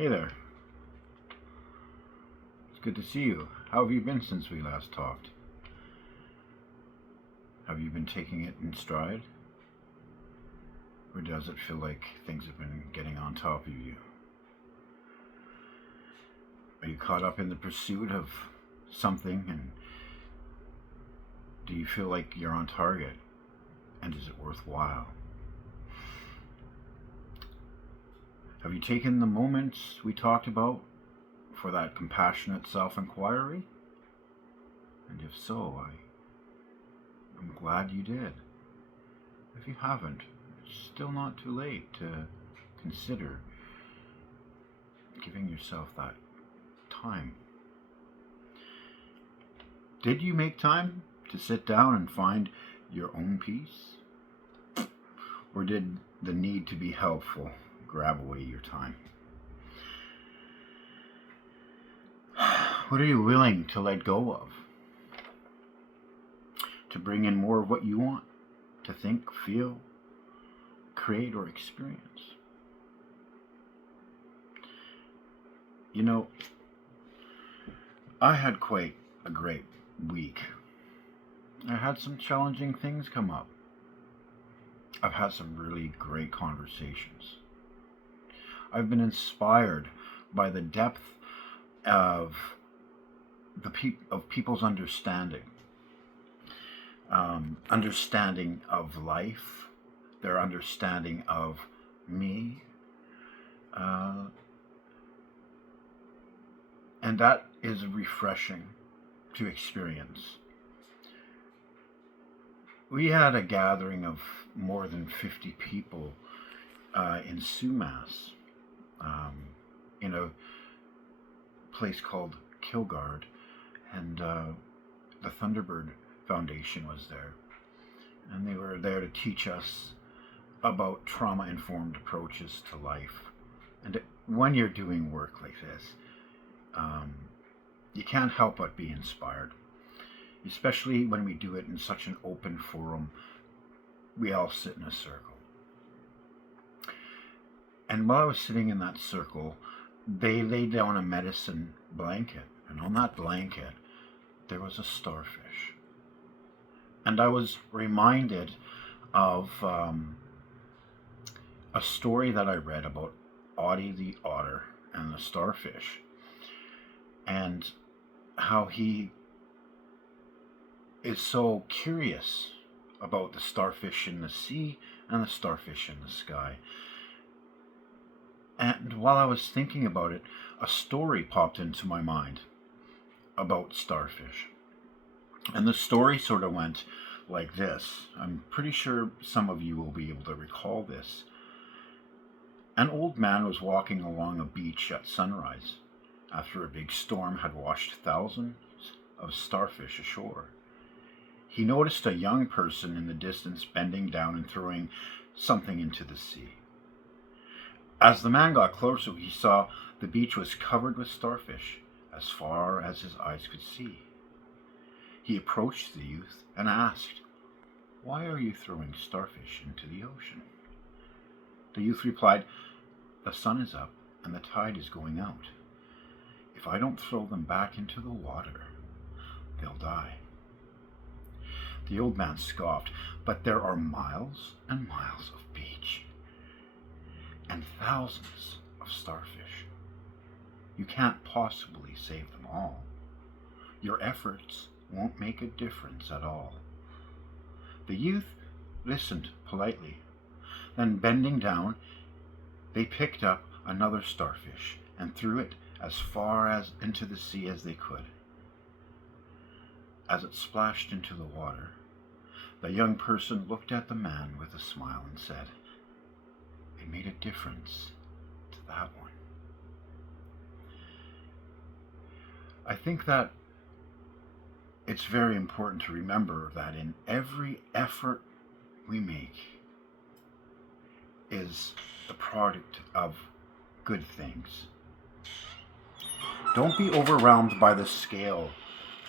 Hey there. It's good to see you. How have you been since we last talked? Have you been taking it in stride? Or does it feel like things have been getting on top of you? Are you caught up in the pursuit of something, and do you feel like you're on target? And is it worthwhile? Have you taken the moments we talked about for that compassionate self-inquiry? And if so, I'm glad you did. If you haven't, it's still not too late to consider giving yourself that time. Did you make time to sit down and find your own peace? Or did the need to be helpful grab away your time? What are you willing to let go of? To bring in more of what you want to think, feel, create, or experience? You know, I had quite a great week. I had some challenging things come up. I've had some really great conversations. I've been inspired by the depth of people's understanding of life, their understanding of me, and that is refreshing to experience. We had a gathering of more than 50 people in Sumas, in a place called Kilgard, and the Thunderbird Foundation was there, and they were there to teach us about trauma-informed approaches to life. And when you're doing work like this, you can't help but be inspired, especially when we do it in such an open forum. We all sit in a circle. And while I was sitting in that circle, they laid down a medicine blanket, and on that blanket there was a starfish. And I was reminded of a story that I read about Audie the otter and the starfish, and how he is so curious about the starfish in the sea and the starfish in the sky. And while I was thinking about it, a story popped into my mind about starfish. And the story sort of went like this. I'm pretty sure some of you will be able to recall this. An old man was walking along a beach at sunrise after a big storm had washed thousands of starfish ashore. He noticed a young person in the distance bending down and throwing something into the sea. As the man got closer, he saw the beach was covered with starfish as far as his eyes could see. He approached the youth and asked, "Why are you throwing starfish into the ocean?" The youth replied, "The sun is up and the tide is going out. If I don't throw them back into the water, they'll die." The old man scoffed, "But there are miles and miles of beach and thousands of starfish. You can't possibly save them all. Your efforts won't make a difference at all." The youth listened politely. Then, bending down, they picked up another starfish and threw it as far as into the sea as they could. As it splashed into the water, the young person looked at the man with a smile and said, "It made a difference to that one." I think that it's very important to remember that in every effort we make is the product of good things. Don't be overwhelmed by the scale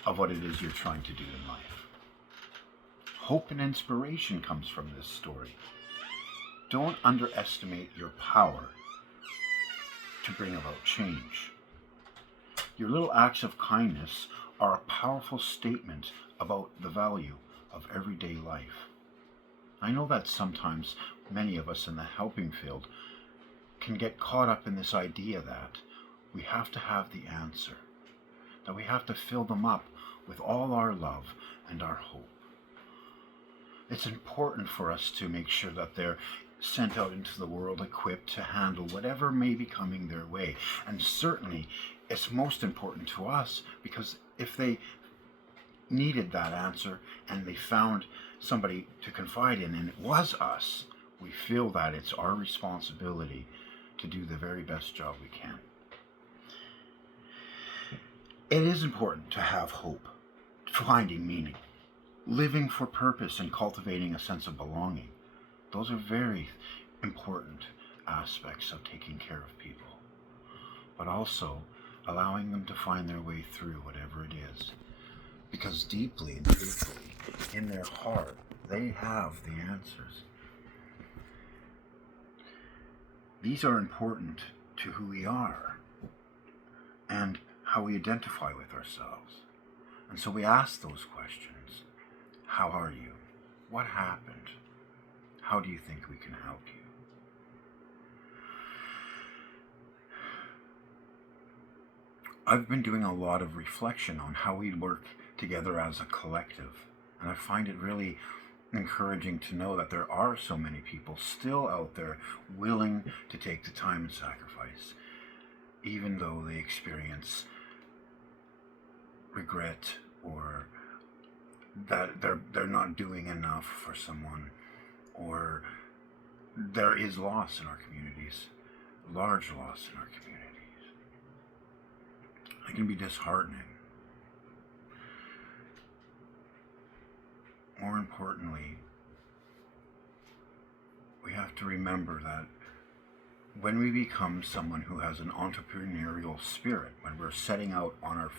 of what it is you're trying to do in life. Hope and inspiration comes from this story. Don't underestimate your power. to bring about change. Your little acts of kindness are a powerful statement about the value of everyday life. I know that sometimes many of us in the helping field can get caught up in this idea that we have to have the answer, that we have to fill them up with all our love and our hope. It's important for us to make sure that they're sent out into the world equipped to handle whatever may be coming their way. And certainly it's most important to us, because if they needed that answer and they found somebody to confide in and it was us, we feel that it's our responsibility to do the very best job we can. It is important to have hope, finding meaning, living for purpose, and cultivating a sense of belonging. Those are very important aspects of taking care of people, but also allowing them to find their way through whatever it is. Because deeply and truthfully, in their heart, they have the answers. These are important to who we are and how we identify with ourselves. And so we ask those questions. How are you? What happened? How do you think we can help you? I've been doing a lot of reflection on how we work together as a collective, and I find it really encouraging to know that there are so many people still out there willing to take the time and sacrifice, even though they experience regret or that they're not doing enough for someone, or there is loss in our communities, large loss in our communities. It can be disheartening. More importantly, we have to remember that when we become someone who has an entrepreneurial spirit, when we're setting out on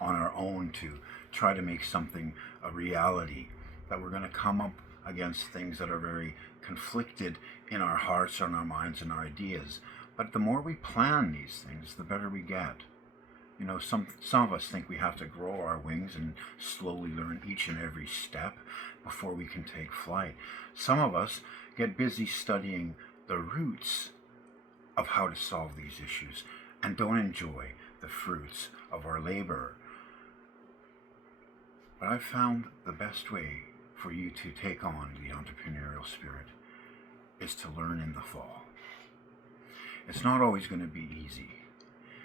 our own to try to make something a reality, that we're going to come up against things that are very conflicted in our hearts and our minds and our ideas. But the more we plan these things, the better we get. You know, some of us think we have to grow our wings and slowly learn each and every step before we can take flight. Some of us get busy studying the roots of how to solve these issues and don't enjoy the fruits of our labor. But I've found the best way for you to take on the entrepreneurial spirit is to learn in the fall. It's not always going to be easy,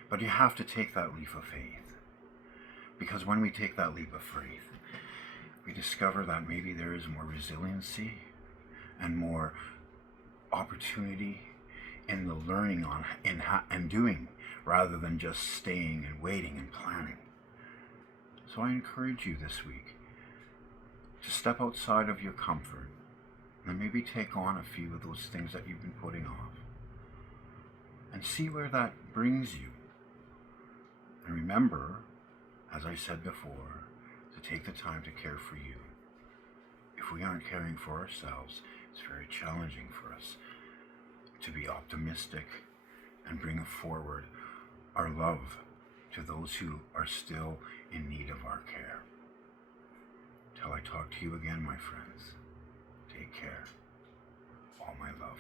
but you have to take that leap of faith. Because when we take that leap of faith, we discover that maybe there is more resiliency and more opportunity in the learning and doing, rather than just staying and waiting and planning. So I encourage you this week to step outside of your comfort and maybe take on a few of those things that you've been putting off and see where that brings you. And remember, as I said before, to take the time to care for you. If we aren't caring for ourselves, it's very challenging for us to be optimistic and bring forward our love to those who are still in need of our care. Till I talk to you again, my friends, take care. All my love.